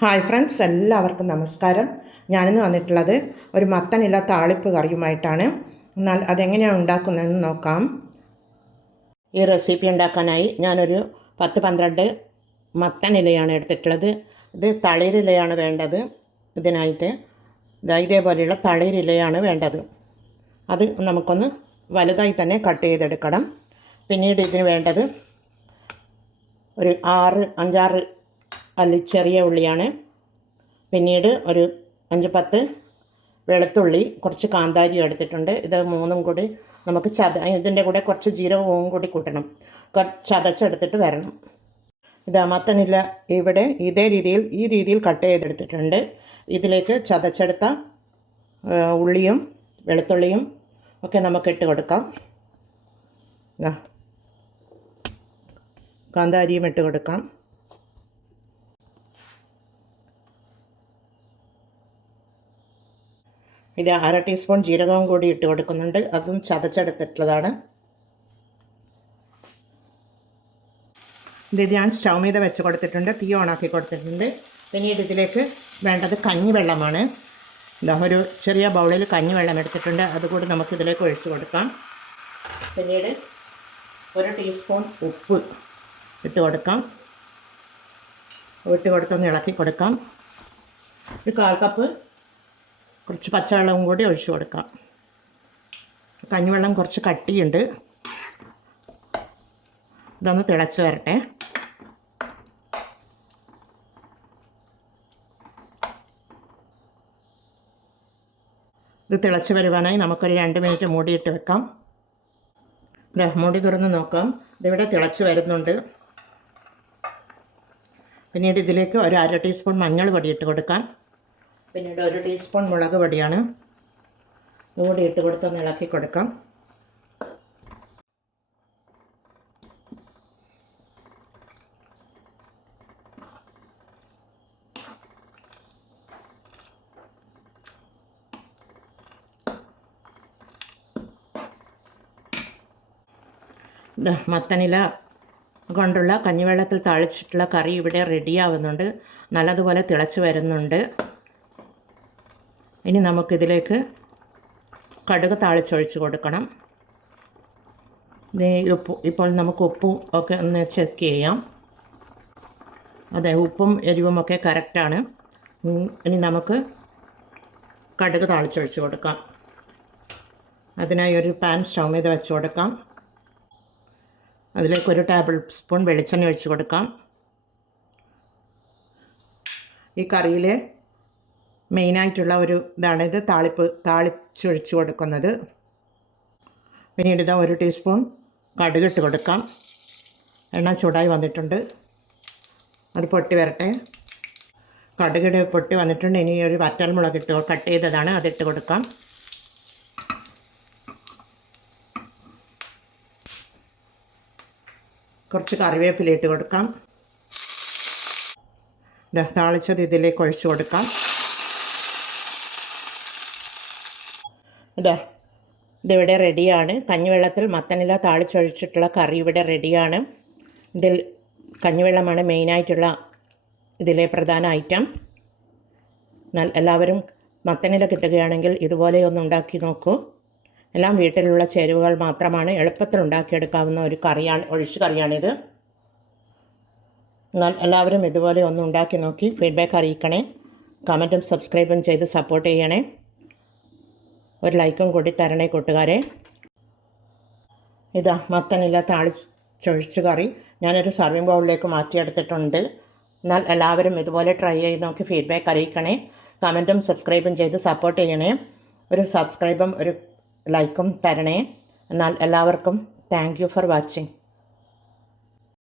Hi friends, എല്ലാവർക്കും നമസ്കാരം. ഞാനിന്ന് വന്നിട്ടുള്ളത് ഒരു മത്തനില താളിപ്പ് കറിയുമായിട്ടാണ്. എന്നാൽ അതെങ്ങനെയാണ് ഉണ്ടാക്കുന്നതെന്ന് നോക്കാം. ഈ റെസിപ്പി ഉണ്ടാക്കാനായി ഞാനൊരു 10-12 മത്തനിലയാണ് എടുത്തിട്ടുള്ളത്. ഇത് തളിരിലയാണ് വേണ്ടത്. ഇതിനായിട്ട് ഇതേപോലെയുള്ള തളിരിലയാണ് വേണ്ടത്. അത് നമുക്കൊന്ന് വലുതായി തന്നെ കട്ട് ചെയ്തെടുക്കണം. പിന്നീട് ഇതിന് വേണ്ടത് ഒരു 5-6 അല്ലി ചെറിയ ഉള്ളിയാണ്. പിന്നീട് ഒരു 5-10 വെളുത്തുള്ളി, കുറച്ച് കാന്താരി എടുത്തിട്ടുണ്ട്. ഇത് മൂന്നും കൂടി നമുക്ക് ഇതിൻ്റെ കൂടെ കുറച്ച് ജീരകവും കൂടി കൂട്ടണം. ചതച്ചെടുത്തിട്ട് വരണം. മത്തനില ഇവിടെ ഈ രീതിയിൽ കട്ട് ചെയ്തെടുത്തിട്ടുണ്ട്. ഇതിലേക്ക് ചതച്ചെടുത്ത ഉള്ളിയും വെളുത്തുള്ളിയും ഒക്കെ നമുക്ക് ഇട്ട് കൊടുക്കാം. കാന്താരിയും ഇട്ട് കൊടുക്കാം. ഇത് 1/2 ടീസ്പൂൺ ജീരകവും കൂടി ഇട്ട് കൊടുക്കുന്നുണ്ട്. അതും ചതച്ചെടുത്തിട്ടുള്ളതാണ്. ഇത് ഞാൻ സ്റ്റൗ മീത വെച്ച് കൊടുത്തിട്ടുണ്ട്. തീ ഓണാക്കി കൊടുത്തിട്ടുണ്ട്. പിന്നീട് ഇതിലേക്ക് വേണ്ടത് കഞ്ഞിവെള്ളമാണ്. ഒരു ചെറിയ ബൗളിൽ കഞ്ഞിവെള്ളം എടുത്തിട്ടുണ്ട്. അതുകൂടി നമുക്കിതിലേക്ക് ഒഴിച്ച് കൊടുക്കാം. പിന്നീട് 1 ടീസ്പൂൺ ഉപ്പ് ഇട്ട് കൊടുക്കാം. ഇട്ട് കൊടുത്തൊന്ന് ഇളക്കി കൊടുക്കാം. ഒരു 1/4 കപ്പ് കുറച്ച് പച്ചവെള്ളവും കൂടി ഒഴിച്ചു കൊടുക്കാം. കഞ്ഞിവെള്ളം കുറച്ച് കട്ടിയുണ്ട്. ഇതൊന്ന് തിളച്ച് വരട്ടെ. ഇത് തിളച്ച് വരുവാനായി നമുക്കൊരു 2 മിനിറ്റ് മൂടിയിട്ട് വെക്കാം. മൂടി തുറന്ന് നോക്കാം. ഇതിവിടെ തിളച്ച് വരുന്നുണ്ട്. പിന്നീട് ഇതിലേക്ക് ഒരു 1/2 ടീസ്പൂൺ മഞ്ഞൾ പൊടി ഇട്ട് കൊടുക്കാം. പിന്നീട് 1 ടീസ്പൂൺ മുളക് പൊടിയാണ്. ഇതുകൂടി ഇട്ട് കൊടുത്തൊന്ന് ഇളക്കി കൊടുക്കാം. മത്തനില കൊണ്ടുള്ള കഞ്ഞിവെള്ളത്തിൽ താളിച്ചിട്ടുള്ള കറി ഇവിടെ റെഡിയാവുന്നുണ്ട്. നല്ലതുപോലെ തിളച്ച് വരുന്നുണ്ട്. ഇനി നമുക്കിതിലേക്ക് കടുക് താളിച്ചൊഴിച്ച് കൊടുക്കണം. ഇപ്പോൾ നമുക്ക് ഉപ്പും ഒക്കെ ഒന്ന് ചെക്ക് ചെയ്യാം. അതെ, ഉപ്പും എരിവും ഒക്കെ കറക്റ്റാണ്. ഇനി നമുക്ക് കടുക് താളിച്ചൊഴിച്ച് കൊടുക്കാം. അതിനായി ഒരു പാൻ സ്റ്റൗ മീത വെച്ച് കൊടുക്കാം. അതിലേക്ക് 1 ടേബിൾ സ്പൂൺ വെളിച്ചെണ്ണ ഒഴിച്ച് കൊടുക്കാം. ഈ കറിയിലെ മെയിനായിട്ടുള്ള ഒരു ഇതാണിത്, താളിച്ചൊഴിച്ച് കൊടുക്കുന്നത്. പിന്നീട് 1 ടീസ്പൂൺ കടുകിട്ട് കൊടുക്കാം. എണ്ണ ചൂടായി വന്നിട്ടുണ്ട്. അത് പൊട്ടി വരട്ടെ. കടുകിട്ട് പൊട്ടി വന്നിട്ടുണ്ട്. ഇനി ഒരു വറ്റൽമുളക് കട്ട് ചെയ്തതാണ്, അതിട്ട് കൊടുക്കാം. കുറച്ച് കറിവേപ്പില ഇട്ട് കൊടുക്കാം. താളിച്ചത് ഇതിലേക്ക് ഒഴിച്ച് കൊടുക്കാം. ഇതിവിടെ റെഡിയാണ്. കഞ്ഞിവെള്ളത്തിൽ മത്തനില താളിച്ചൊഴിച്ചിട്ടുള്ള കറി ഇവിടെ റെഡിയാണ്. ഇതിൽ കഞ്ഞിവെള്ളമാണ് മെയിനായിട്ടുള്ള ഇതിലെ പ്രധാന ഐറ്റം. എല്ലാവരും മത്തനില കിട്ടുകയാണെങ്കിൽ ഇതുപോലെ ഒന്ന് ഉണ്ടാക്കി നോക്കൂ. എല്ലാം വീട്ടിലുള്ള ചേരുവകൾ മാത്രമാണ്. എളുപ്പത്തിൽ ഉണ്ടാക്കിയെടുക്കാവുന്ന ഒരു കറിയാണ്, ഒഴിച്ചു കറിയാണിത്. എന്നാൽ എല്ലാവരും ഇതുപോലെ ഒന്ന് ഉണ്ടാക്കി നോക്കി ഫീഡ്ബാക്ക് അറിയിക്കണേ. കമൻറ്റും സബ്സ്ക്രൈബും ചെയ്ത് സപ്പോർട്ട് ചെയ്യണേ. ഒരു ലൈക്കും കൂടി തരണേ കൂട്ടുകാരെ. മത്തനില താളിച്ചൊഴിച്ച് കറി ഞാനൊരു സർവിങ് ബൗളിലേക്ക് മാറ്റിയെടുത്തിട്ടുണ്ട്. എന്നാൽ എല്ലാവരും ഇതുപോലെ ട്രൈ ചെയ്ത് നോക്കി ഫീഡ്ബാക്ക് അറിയിക്കണേ. കമൻറ്റും സബ്സ്ക്രൈബും ചെയ്ത് സപ്പോർട്ട് ചെയ്യണേ. ഒരു സബ്സ്ക്രൈബും ഒരു ലൈക്കും തരണേ. എന്നാൽ എല്ലാവർക്കും താങ്ക് യു ഫോർ വാച്ചിങ്.